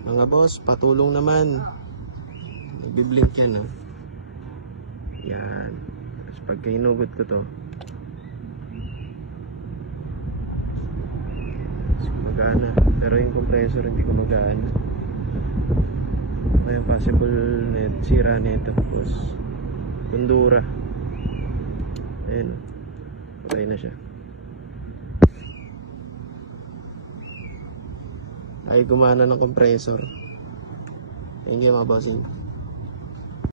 Mga boss, patulong naman. Nagbiblink yan, oh. Yan. Tapos pagka inugot ko to, gumagana. Pero yung compressor hindi gumagana. Kaya possible net sira nito, boss. Bundura. Ayan, patay na siya. Ay gumana ng compressor. Thank you mga bossing.